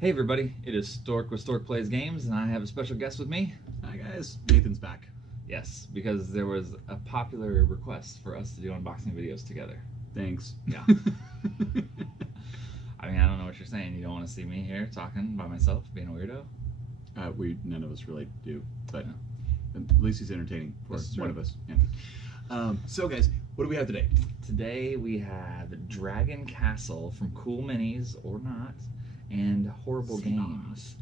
Hey everybody, it is Stork with Stork Plays Games, and I have a special guest with me. Hi guys, Nathan's back. Yes, because there was a popular request for us to do unboxing videos together. Thanks. Yeah. I mean, I don't know what you're saying. You don't want to see me here talking by myself, being a weirdo? None of us really do, but No. at least he's entertaining for one of us. Yeah. So guys, what do we have today? Today we have Dragon Castle from Cool Minis or Not, and Horrible CMON. Games.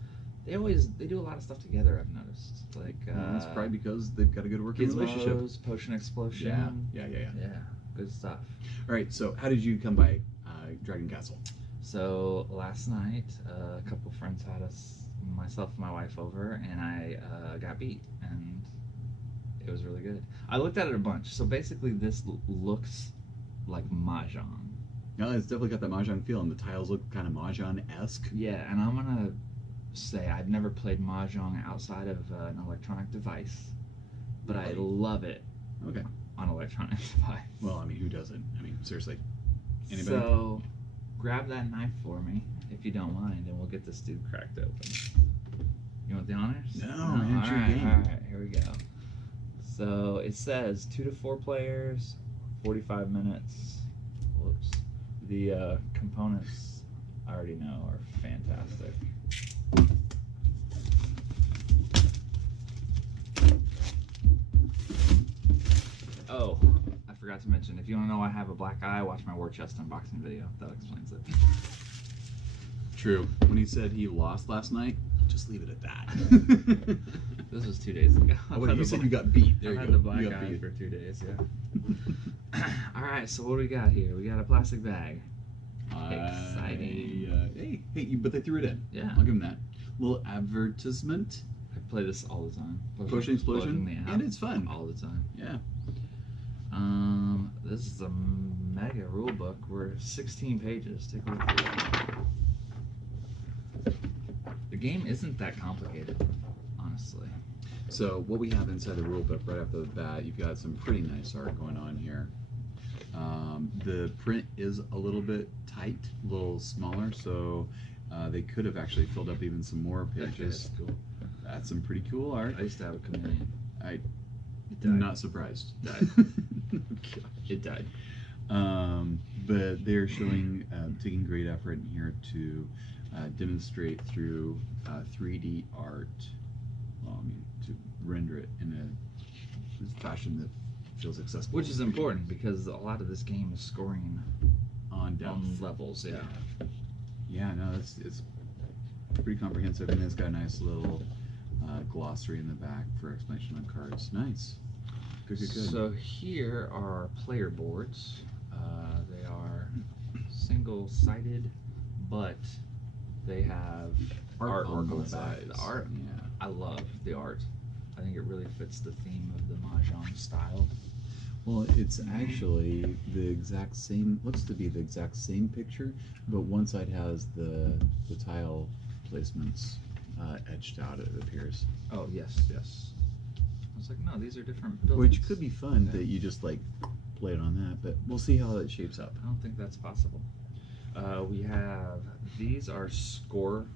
They do a lot of stuff together, I've noticed. Like That's probably because they've got a good working relationship. Gizmos, Potion Explosion. Yeah. Yeah, good stuff. All right, so how did you come by Dragon Castle? So last night, a couple friends had myself and my wife over, and I got beat, and it was really good. I looked at it a bunch. So basically, this looks like Mahjong. No, it's definitely got that Mahjong feel, and the tiles look kind of Mahjong-esque. Yeah, and I'm gonna say I've never played Mahjong outside of an electronic device, but I love it. Okay. On electronic device. Well, I mean, who doesn't? I mean, seriously. Anybody? So, grab that knife for me, if you don't mind, and we'll get this dude cracked open. You want the honors? No, man, it's your game. All right, here we go. So, it says 2 to 4 players, 45 minutes. Whoops. The components, I already know, are fantastic. Oh, I forgot to mention, if you want to know why I have a black eye, watch my war chest unboxing video. That explains it. True. When he said he lost last night, just leave it at that. This was 2 days ago. Oh, wait, you said you got beat. There I you had go. the black You got eye beat. for 2 days, yeah. Alright, so what do we got here? We got a plastic bag. Exciting. Hey, but they threw it in. Yeah. I'll give them that. Little advertisement. I play this all the time. Potion Explosion. the app And it's fun. all the time. Yeah. This is a mega rule book. We're 16 pages. Take a look at it. The game isn't that complicated, honestly. So what we have inside the rule book right off the bat, you've got some pretty nice art going on here. The print is a little bit tight, a little smaller, so they could have actually filled up even some more pages. That's cool. That's some pretty cool art. I used to have a chameleon. I'm died. not surprised. Died. It died. But they're showing, taking great effort in here to demonstrate through 3D art, to render it in a fashion that feels accessible. Which is important because a lot of this game is scoring on depth. on levels. Yeah. Yeah, no, it's pretty comprehensive, and it's got a nice little glossary in the back for explanation on cards. Nice. Good. So here are our player boards. They are single-sided, but they have Art on artwork on both the back. sides. The art, Yeah. I love the art. I think it really fits the theme of the Mahjong style. Well, it's actually the exact same, looks to be the exact same picture, but one side has the tile placements etched out, it appears. Oh, yes. I was like, no, these are different buildings. Which could be fun that you just like play it on that, but we'll see how it shapes up. I don't think that's possible. We have, these are score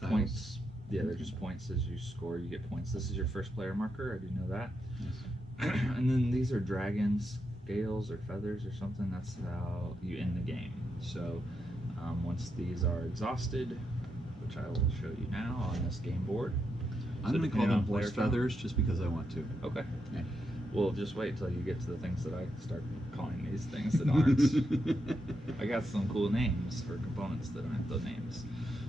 Tiles. points. Yeah, they're just points. As you score, you get points. This is your first player marker. I do know that. Yes. And then these are dragons, scales, or feathers, or something. That's how you end the game. So once these are exhausted, which I will show you now on this game board. I'm going to call them horse feathers just because I want to. Okay. Yeah. Well, just wait till you get to the things that I start calling these things that aren't. I got some cool names for components that aren't the names.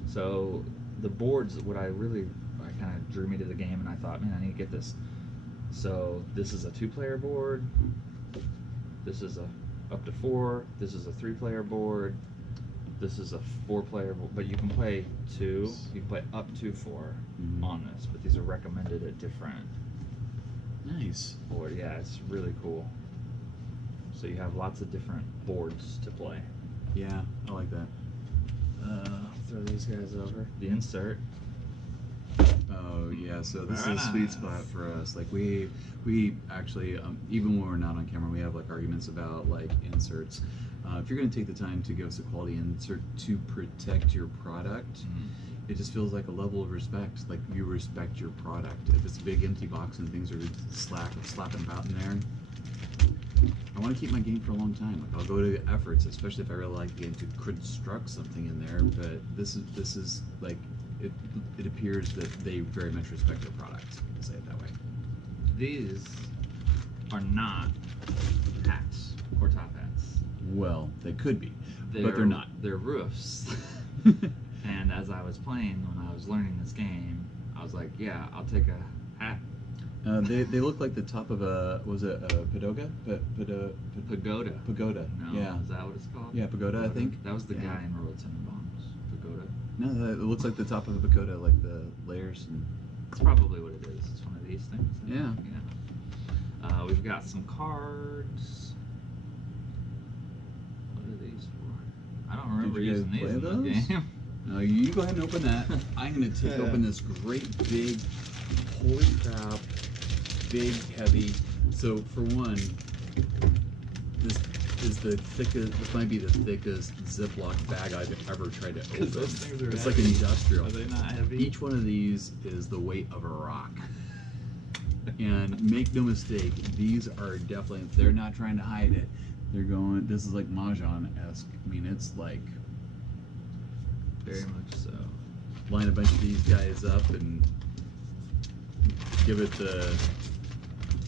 So the boards, kind of drew me to the game, and I thought, man, I need to get this. So this is a 2-player board. This is a up to 4. This is a 3-player board. This is a 4-player board, but you can play 2. You can play up to 4 on this, but these are recommended at different. Nice. Board, yeah, it's really cool. So you have lots of different boards to play. Yeah, I like that. Throw these guys over. The insert. Oh yeah, so this Very is a sweet nice. spot for us. Like we actually, even when we're not on camera, we have like arguments about like inserts. if you're going to take the time to give us a quality insert to protect your product, it just feels like a level of respect. Like you respect your product. If it's a big empty box and things are slapping about in there, I want to keep my game for a long time. Like I'll go to efforts, especially if I really like the game, to construct something in there. But this is like it appears that they very much respect their product. I'll say it that way. These are not hats or top hats. Well, they could be, but they're not. They're roofs. And as I was playing, when I was learning this game, I was like, yeah, I'll take a hat. They look like the top of a, was it a pagoda? Pagoda. Pagoda. No, Yeah. is that what it's called? Yeah, pagoda, I think. That was the Yeah. guy in Royal Tenenbaums. Pagoda. No, it looks like the top of a pagoda, like the layers. And... That's probably what it is. It's one of these things. Yeah. We've got some cards. What are these for? I don't remember using these in the game. No, you go ahead and open that. I'm going to take open this great big, holy crap, big, heavy. So for one, this is the thickest, this might be the thickest Ziploc bag I've ever tried to open. Those things are it's heavy. like industrial. Are they not heavy? Each one of these is the weight of a rock. And make no mistake, these are definitely, they're not trying to hide it. They're going, this is like Mahjong-esque. I mean, it's like, very much so. line a bunch of these guys up and give it the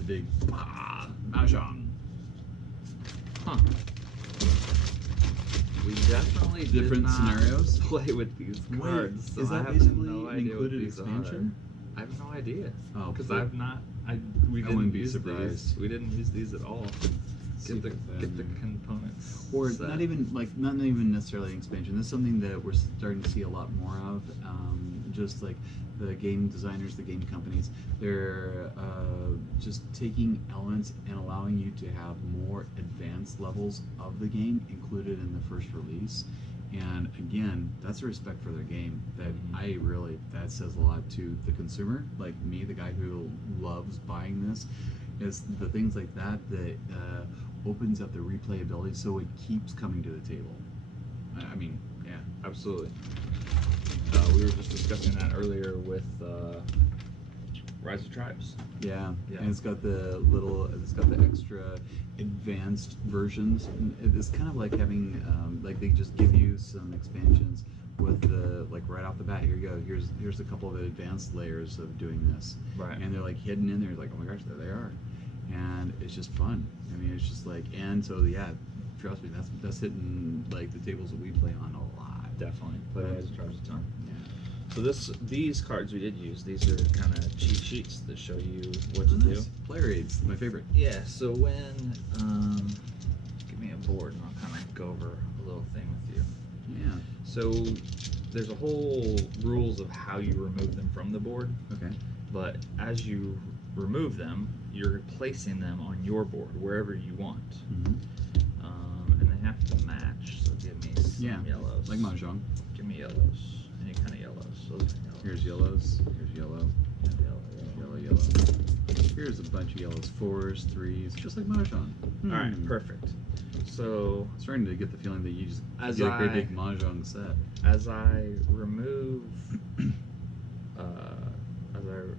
big Mahjong. Huh. We definitely Different did not scenarios? play with these cards. Wait, So is that I have basically no an idea what included these expansion? are. I have no idea. Oh, because so I've not. We I didn't wouldn't be use surprised. these. We didn't use these at all. See Get the if, get the components. Or set. not even necessarily an expansion. This is something that we're starting to see a lot more of. Just like the game designers, the game companies, they're just taking elements and allowing you to have more advanced levels of the game included in the first release. And again, that's a respect for their game that that says a lot to the consumer, like me, the guy who loves buying this, is the things like that that opens up the replayability so it keeps coming to the table. I mean, yeah. Absolutely. We were just discussing that earlier with Rise of Tribes. Yeah, Yeah. and it's got the extra advanced versions. And it's kind of like having, like they just give you some expansions with the, like right off the bat, here you go, here's a couple of advanced layers of doing this. Right. And they're like hidden in there, like, oh my gosh, there they are. And it's just fun. I mean, it's just like, and so yeah, trust me, that's hitting like the tables that we play on a lot. Definitely. Play Rise of Tribes a ton. Yeah. So these cards we did use, these are kind of cheat sheets that show you what to do. Player aids, my favorite. Yeah, so when, give me a board and I'll kind of go over a little thing with you. Yeah. So there's a whole rules of how you remove them from the board, Okay. but as you remove them, you're placing them on your board, wherever you want. Mm-hmm. And they have to match, so give me some yellows. Like Mahjong. Give me yellows, any kind of yellows. So those are yellows. Here's yellows. Here's yellow. Yellow. Here's a bunch of yellows. 4s, 3s, just like Mahjong. All right, perfect. So Starting to get the feeling that you just As get a great I- big Mahjong set. as I remove,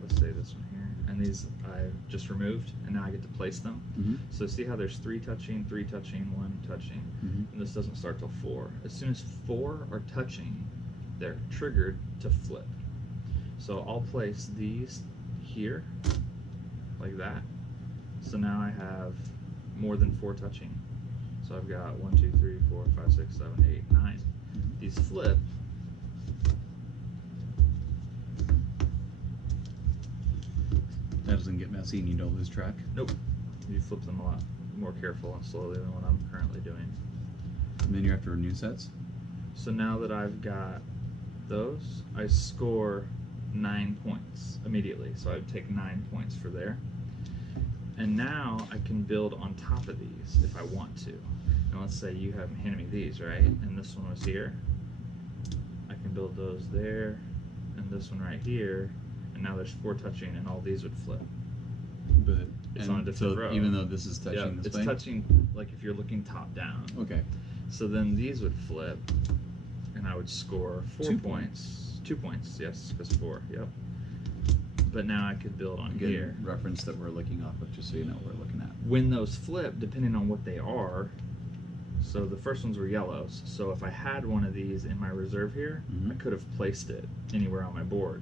let's say this one here, and these I've just removed, and now I get to place them. Mm-hmm. So see how there's 3 touching, 3 touching, 1 touching, Mm-hmm. and this doesn't start till 4. As soon as 4 are touching, they're triggered to flip. So I'll place these here, like that. So now I have more than 4 touching. So I've got 1, 2, 3, 4, 5, 6, 7, 8, 9. These flip. That doesn't get messy and you don't lose track. Nope. You flip them a lot more careful and slowly than what I'm currently doing. And then you're after new sets. So now that I've got those, I score 9 points immediately. So I would take 9 points for there. And now I can build on top of these if I want to. Now let's say you have handed me these, right? And this one was here. I can build those there, and this one right here. And now there's 4 touching, and all these would flip. But It's on a different row. even though this is touching this it's way? touching like if you're looking top down. Okay. So then these would flip, and I would score 4 2 points. 2 points, yes, because 4, yep. But now I could build on Again, here. reference that we're looking off of, just so you know what we're looking at. When those flip, depending on what they are, so the first ones were yellows. So if I had one of these in my reserve here, I could have placed it anywhere on my board.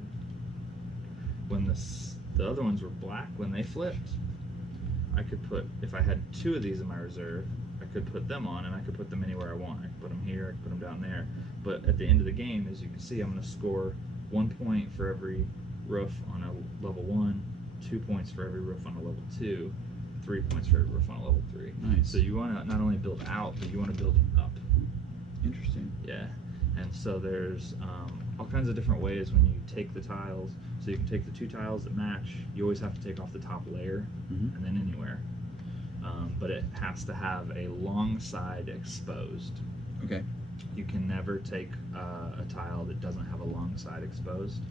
When the other ones were black, when they flipped, I could put, if I had 2 of these in my reserve, I could put them on, and I could put them anywhere I want. I could put them here, I could put them down there. But at the end of the game, as you can see, I'm going to score 1 point for every roof on a level 1, 2 points for every roof on a level 2, 3 points for every roof on a level 3. Nice. So you want to not only build out, but you want to build up. Interesting. Yeah. And so there's all kinds of different ways when you take the tiles. So you can take the 2 tiles that match. You always have to take off the top layer, and then anywhere. But it has to have a long side exposed. Okay. You can never take a tile that doesn't have a long side exposed.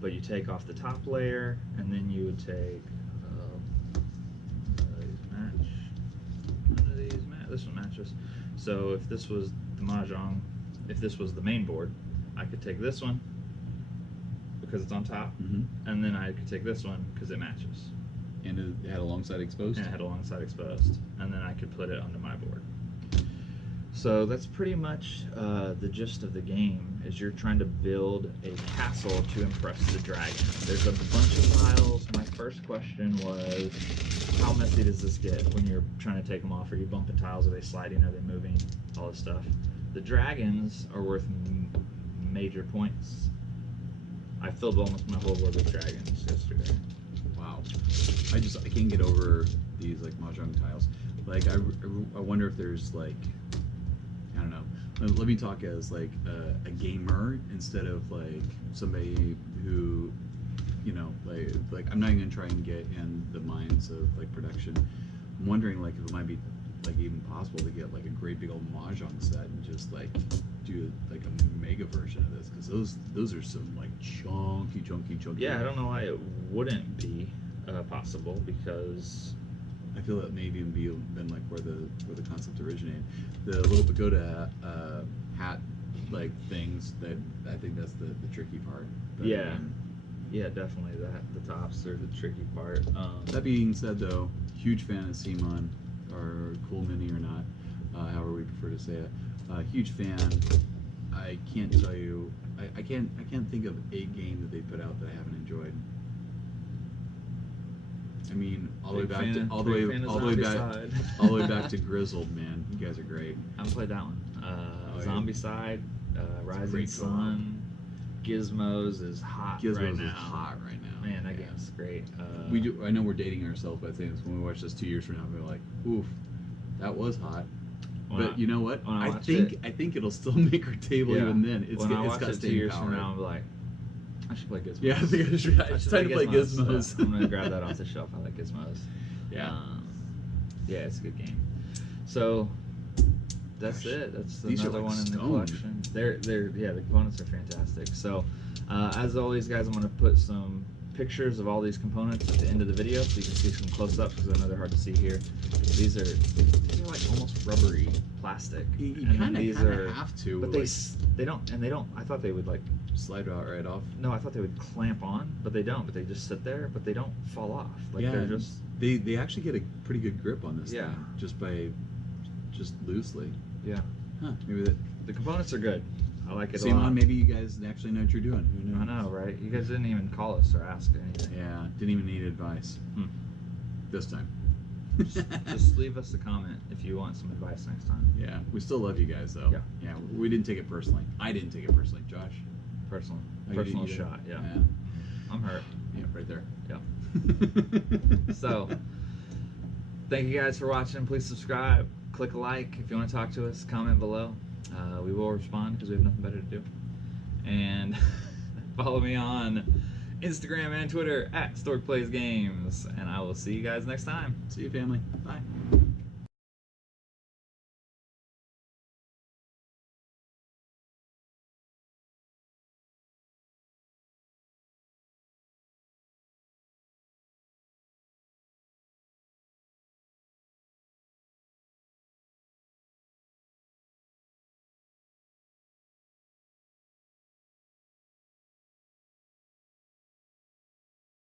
But you take off the top layer, and then you would take none of these match. This one matches. So if this was the mahjong, if this was the main board, I could take this one because it's on top, and then I could take this one because it matches. And it had a long side exposed? And it had a long side exposed, and then I could put it onto my board. So that's pretty much the gist of the game, is you're trying to build a castle to impress the dragon. There's a bunch of tiles. My first question was, how messy does this get when you're trying to take them off? Are you bumping tiles? Are they sliding? Are they moving? All this stuff. The dragons are worth major points. I filled almost my whole board with dragons yesterday. Wow. I can't get over these like mahjong tiles. Like I wonder if there's like, I don't know. Let me talk as like a gamer instead of like somebody who, you know, like I'm not even gonna try and get in the minds of like production. I'm wondering like if it might be like even possible to get like a great big old mahjong set and just like do like a mega version of this, because those are some like chunky. Yeah, I don't know why it wouldn't be possible, because I feel that maybe it'd been like where the concept originated. The little pagoda hat like things, that I think that's the tricky part. But, yeah, yeah, definitely the tops are the tricky part. That being said, though, huge fan of CMON, or Cool Mini or not, however we prefer to say it. Huge fan. I can't tell you. I can't think of a game that they put out that I haven't enjoyed. I mean, all the way back to Grizzled, man. You guys are great. I haven't played that one. Zombie Side, Rising Sun, Gizmos is hot right now. Is hot right now. Man, that game's great. I know we're dating ourselves by saying this. When we watch this 2 years from now, we're like, oof, that was hot. But you know what? I think it'll still make our table even then. When I watch it 2 years from now, I'm like, I should play Gizmos. Yeah, I think it's time to play Gizmos. I'm gonna grab that off the shelf. I like Gizmos. Yeah. Yeah, it's a good game. So that's it. That's These another are like one in the stoned. collection. The components are fantastic. So as always, guys, I'm gonna put some pictures of all these components at the end of the video so you can see some close-ups, because I know they're hard to see here. These are like almost rubbery plastic. You kind of have to. But like, they don't. I thought they would like slide right off. No, I thought they would clamp on, but they don't. But they just sit there, but they don't fall off. Like yeah, they're just. They actually get a pretty good grip on this Yeah. thing just loosely. Yeah. Huh? Maybe that. The components are good. I like it a CMON, lot. Maybe you guys actually know what you're doing. Who knows? I know, right? You guys didn't even call us or ask anything. Yeah, didn't even need advice. This time. Just leave us a comment if you want some advice next time. Yeah, we still love you guys though. Yeah, we didn't take it personally. I didn't take it personally. Josh? Personal you shot. Yeah. I'm hurt. Yeah, right there. Yeah. So, thank you guys for watching. Please subscribe. Click a like if you want to talk to us. Comment below. We will respond because we have nothing better to do. And follow me on Instagram and Twitter @StorkPlaysGames. And I will see you guys next time. See you, family. Bye.